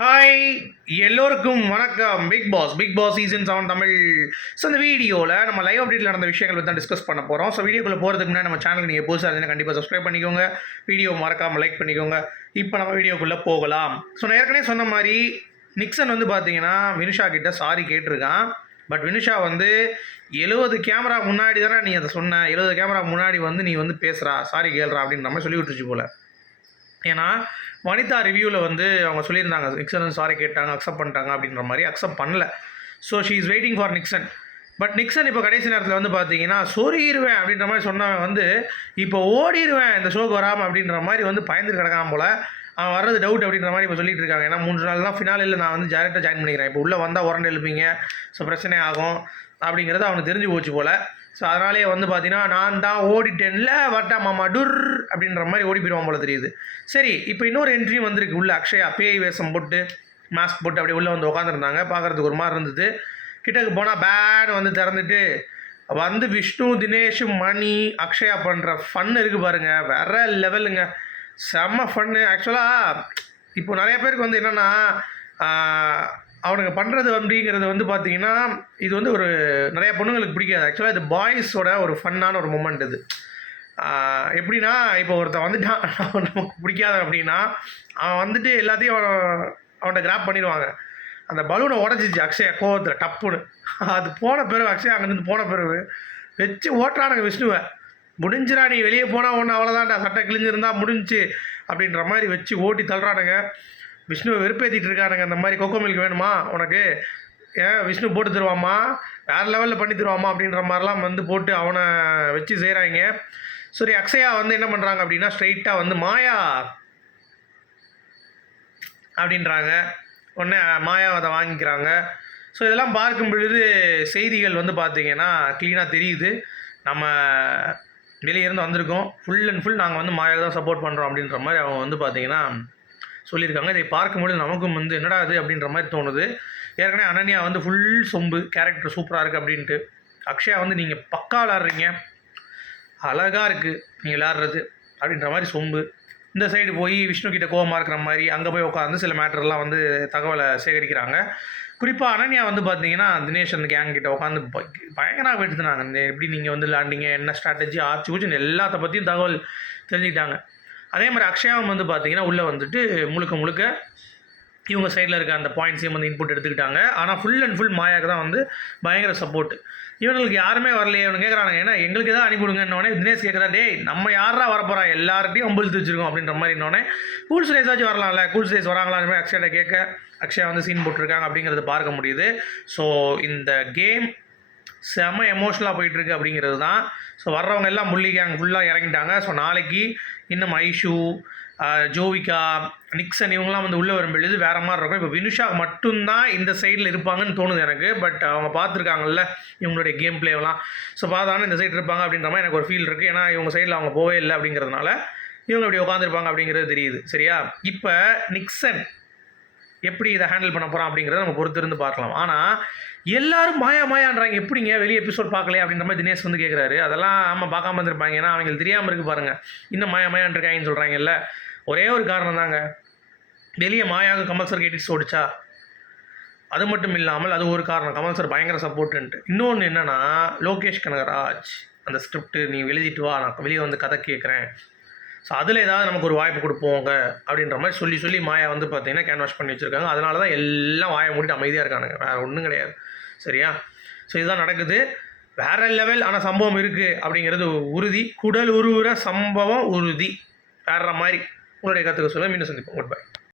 Hi எல்லோருக்கும் வணக்கம். Bigg Boss Bigg Boss season seven Tamil. So இந்த வீடியோவில் நம்ம லைவ் அப்டேட்டில் நடந்த விஷயங்கள் தான் டிஸ்கஸ் பண்ண போகிறோம் ஸோ வீடியோக்குள்ளே போகிறதுக்கு முன்னாடி நம்ம சேனலுக்கு நீங்கள் புதுசாக இருந்தீங்கன்னா கண்டிப்பாக சப்ஸ்கிரைப் பண்ணிக்கோங்க. வீடியோ மறக்காமல் லைக் பண்ணிக்கோங்க. இப்போ நம்ம வீடியோக்குள்ளே போகலாம். ஸோ நான் ஏற்கனவே சொன்ன மாதிரி நிக்சன் வந்து பார்த்தீங்கன்னா வினுஷா கிட்ட சாரி கேட்டிருக்கான். பட் வினுஷா வந்து எழுபது கேமரா முன்னாடி தானே நீ அதை சொன்ன. எழுபது கேமரா முன்னாடி வந்து நீ வந்து பேசுகிறா சாரி கேள்றா அப்படின்னு நம்ம சொல்லி விட்டுருச்சு போல். ஏன்னா வனிதா ரிவ்யூவில் வந்து அவங்க சொல்லியிருந்தாங்க நிக்சன் சாரி கேட்டாங்க அக்செப்ட் பண்ணிட்டாங்க அப்படின்ற மாதிரி அக்செப்ட் பண்ணல. So she is waiting for Nixon but Nixon இப்போ கடைசி நேரத்தில் வந்து பார்த்தீங்கன்னா சொருகிடுவேன் அப்படின்ற மாதிரி சொன்னவன் வந்து இப்போ ஓடிடுவேன் இந்த ஷோக்கு வராமல் அப்படின்ற மாதிரி வந்து பயந்து கிடக்காம போல் அவன் வர்றது டவுட் அப்படின்ற மாதிரி இப்போ சொல்லிட்டு இருக்காங்க. ஏன்னா மூன்று நாள் தான் ஃபினாலில் நான் வந்து டேரெக்டாக ஜாயின் பண்ணிக்கிறேன். இப்போ உள்ளே வந்தால் உரண்டு எழுப்பீங்க ஸோ பிரச்சனை ஆகும் அப்படிங்கிறது அவனுக்கு தெரிஞ்சு போச்சு போல். ஸோ அதனாலேயே வந்து பார்த்தீங்கன்னா நான் தான் ஓடிட்டேன்ல வட்டா மாமா டுர் அப்படின்ற மாதிரி ஓடி போயிடுவான் போல தெரியுது. சரி இப்போ இன்னொரு என்ட்ரியும் வந்திருக்கு உள்ள அக்ஷயா பேய் வேஷம் போட்டு மாஸ்க் போட்டு அப்படியே உள்ளே வந்து உட்காந்துருந்தாங்க பார்க்குறதுக்கு ஒரு மாதிரி இருந்தது. கிட்டக்கு போனால் பேன் வந்து திறந்துட்டு வந்து விஷ்ணு தினேஷ் மணி அக்ஷயா பண்ணுற ஃபன் இருக்குது பாருங்கள் வேற லெவலுங்க. செம்ம ஃபன்னு ஆக்சுவலாக இப்போ நிறைய பேருக்கு வந்து என்னென்னா அவனுங்க பண்ணுறது அப்படிங்கிறது வந்து பார்த்தீங்கன்னா இது வந்து ஒரு நிறைய பொண்ணுங்களுக்கு பிடிக்காது. ஆக்சுவலாக இது பாய்ஸோட ஒரு ஃபன்னான ஒரு மூமெண்ட் இது. எப்படின்னா இப்போ ஒருத்தன் வந்துட்டான். நமக்கு பிடிக்காத அப்படின்னா அவன் வந்துட்டு எல்லாத்தையும் அவன் அவன்கிட்ட கிராப் பண்ணிடுவாங்க. அந்த பலூனை உடச்சிச்சு அக்ஷயா கோவத்தில் டப்புன்னு. அது போன பிறகு அக்ஷயா அங்கேருந்து போன பிறகு வச்சு ஓட்டுறானுங்க விஷ்ணுவை. முடிஞ்சிரா நீ வெளியே போனால் ஒன்று அவ்வளோதான்டா சட்டை கிழிஞ்சிருந்தா முடிஞ்சுச்சு. அப்படின்ற மாதிரி வச்சு ஓட்டி தள்ளுறானுங்க. விஷ்ணுவை வெறுப்பேற்றிட்டு இருக்காருங்க அந்த மாதிரி கொக்கோ மில்க் வேணுமா உனக்கு? ஏன் விஷ்ணு போட்டு தருவாமா வேறு லெவலில் பண்ணி தருவாமா அப்படின்ற மாதிரிலாம் வந்து போட்டு அவனை வச்சு செய்கிறாங்க சரி அக்ஷயா வந்து என்ன பண்ணுறாங்க அப்படின்னா ஸ்ட்ரைட்டாக வந்து மாயா அப்படின்றாங்க. உடனே மாயா அதை வாங்கிக்கிறாங்க. ஸோ இதெல்லாம் பார்க்கும் பொழுது செய்திகள் வந்து பார்த்தீங்கன்னா க்ளீனாக தெரியுது. நம்ம வெளியே இருந்து வந்திருக்கோம். ஃபுல் அண்ட் ஃபுல் நாங்கள் வந்து மாயாவை தான் சப்போர்ட் பண்ணுறோம் அப்படின்ற மாதிரி அவங்க வந்து பார்த்திங்கன்னா சொல்லியிருக்காங்க. இதை பார்க்கும்பொழுது நமக்கும் வந்து என்னடா இது? அப்படின்ற மாதிரி தோணுது. ஏற்கனவே அனன்யா வந்து ஃபுல் சொம்பு கேரக்டர் சூப்பராக இருக்குது அப்படின்ட்டு. அக்ஷயா வந்து நீங்கள் பக்கா விளாட்றீங்க. அழகாக இருக்குது நீங்கள் விளாட்றது. அப்படின்ற மாதிரி சொம்பு. இந்த சைடு போய் விஷ்ணு கிட்ட கோபமாக இருக்கிற மாதிரி அங்கே போய் உட்காந்து சில மேட்டர்லாம் வந்து தகவலை சேகரிக்கிறாங்க. குறிப்பாக அனன்யா வந்து பார்த்தீங்கன்னா தினேஷ் அந்த கேங் கிட்ட உட்காந்து பயங்கரமாக எடுத்துனாங்க இந்த எப்படி நீங்கள் வந்து விளாண்டிங்க? என்ன ஸ்ட்ராட்டஜி ஆச்சு ஊச்சுன்னு எல்லாத்த பற்றியும் தகவல் தெரிஞ்சுக்கிட்டாங்க. அதே மாதிரி அக்ஷயாவும் வந்து பார்த்தீங்கன்னா உள்ளே வந்துட்டு முழுக்க முழுக்க இவங்க சைடில் இருக்க அந்த பாயிண்ட்ஸையும் வந்து இன்புட் எடுத்துக்கிட்டாங்க. ஆனால் ஃபுல் அண்ட் ஃபுல் மாயாவுக்கு தான் வந்து பயங்கர சப்போர்ட் இவங்களுக்கு யாருமே வரலையே இவனு கேட்குறாங்க ஏன்னா எங்களுக்கு எதாவது அனுப்பிவிடுங்கன்னொடனே தினேஷ் கேட்குறா டேய் நம்ம யாரா வரப்போறா? எல்லார்ட்டையும் அம்புழுத்து வச்சிருக்கோம் அப்படின்ற மாதிரி இன்னொன்னே கூல்ஸ் ரேஸாச்சும் வரலாம்ல கூல்ஸ் ரேஸ் வராங்களான்னு அக்ஷயாட்ட கேட்க அக்ஷயா வந்து சீன் போட்டிருக்காங்க அப்படிங்கிறத பார்க்க முடியுது. ஸோ இந்த கேம் செம எமோஷனலாக போயிட்டுருக்கு அப்படிங்கிறது தான் ஸோ வர்றவங்க எல்லாம் புள்ளி கேங் ஃபுல்லாக இறங்கிட்டாங்க. ஸோ நாளைக்கு இன்னும் ஐஷு ஜோவிகா நிக்சன் இவங்கெல்லாம் வந்து உள்ளே வரும்பொழுது வேறு மாதிரி இருக்கும். இப்போ வினுஷா மட்டும்தான் இந்த சைடில் இருப்பாங்கன்னு தோணுது எனக்கு. பட் அவங்க பார்த்துருக்காங்கல்ல இவங்களுடைய கேம் பிளேவெல்லாம் ஸோ பார்த்தாலும் இந்த சைடு இருப்பாங்க அப்படின்ற மாதிரி எனக்கு ஒரு ஃபீல் இருக்குது ஏன்னா இவங்க சைடில் அவங்க போவே இல்லை அப்படிங்கிறதுனால இவங்க இப்படி உட்காந்துருப்பாங்க அப்படிங்கிறது தெரியுது. சரியா? இப்போ நிக்சன் எப்படி இதை ஹேண்டில் பண்ண போகிறோம் அப்படிங்கிறத நம்ம பொறுத்திருந்து பார்க்கலாம். ஆனால் எல்லாரும் மாயா மாயான்றாங்க எப்படிங்க வெளியே எபிசோட் பார்க்கலையே அப்படின்ற மாதிரி தினேஷ் வந்து கேட்குறாரு அதெல்லாம் ஆமாம் பார்க்காம இருந்திருப்பாங்க. ஏன்னா அவங்களுக்கு தெரியாமல் இருக்கு பாருங்க. இன்னும் மாயா மாயான்ட்ருக்காங்கன்னு சொல்கிறாங்கல்ல ஒரே ஒரு காரணம் தாங்க. வெளியே மாயாக கமல் சார் எடிட்ஸ் ஓடிச்சா? அது மட்டும் இல்லாமல் அது ஒரு காரணம். கமல் சார் பயங்கர சப்போர்ட்டுன்ட்டு இன்னொன்று என்னென்னா லோகேஷ் கனகராஜ் அந்த ஸ்கிரிப்ட் நீ எழுதிட்டு வா நான் வெளியே வந்து கதை கேட்குறேன் ஸோ அதில் ஏதாவது நமக்கு ஒரு வாய்ப்பு கொடுப்போங்க அப்படின்ற மாதிரி சொல்லி சொல்லி மாயா வந்து பார்த்தீங்கன்னா கேன்வாஷ் பண்ணி வச்சுருக்காங்க. அதனால தான் எல்லாம் வாயை மூடிட்டு அமைதியாக இருக்கானுங்க. வேறு ஒன்றும் கிடையாது. சரியா? ஸோ இதுதான் நடக்குது. வேற லெவல் ஆனால் சம்பவம் இருக்குது அப்படிங்கிறது உறுதி. குடல் உருவுற சம்பவம் உறுதி. வேற மாதிரி. உங்களுடைய கற்றுக்க சொல்ல மீண்டும் சந்திப்போம். Good bye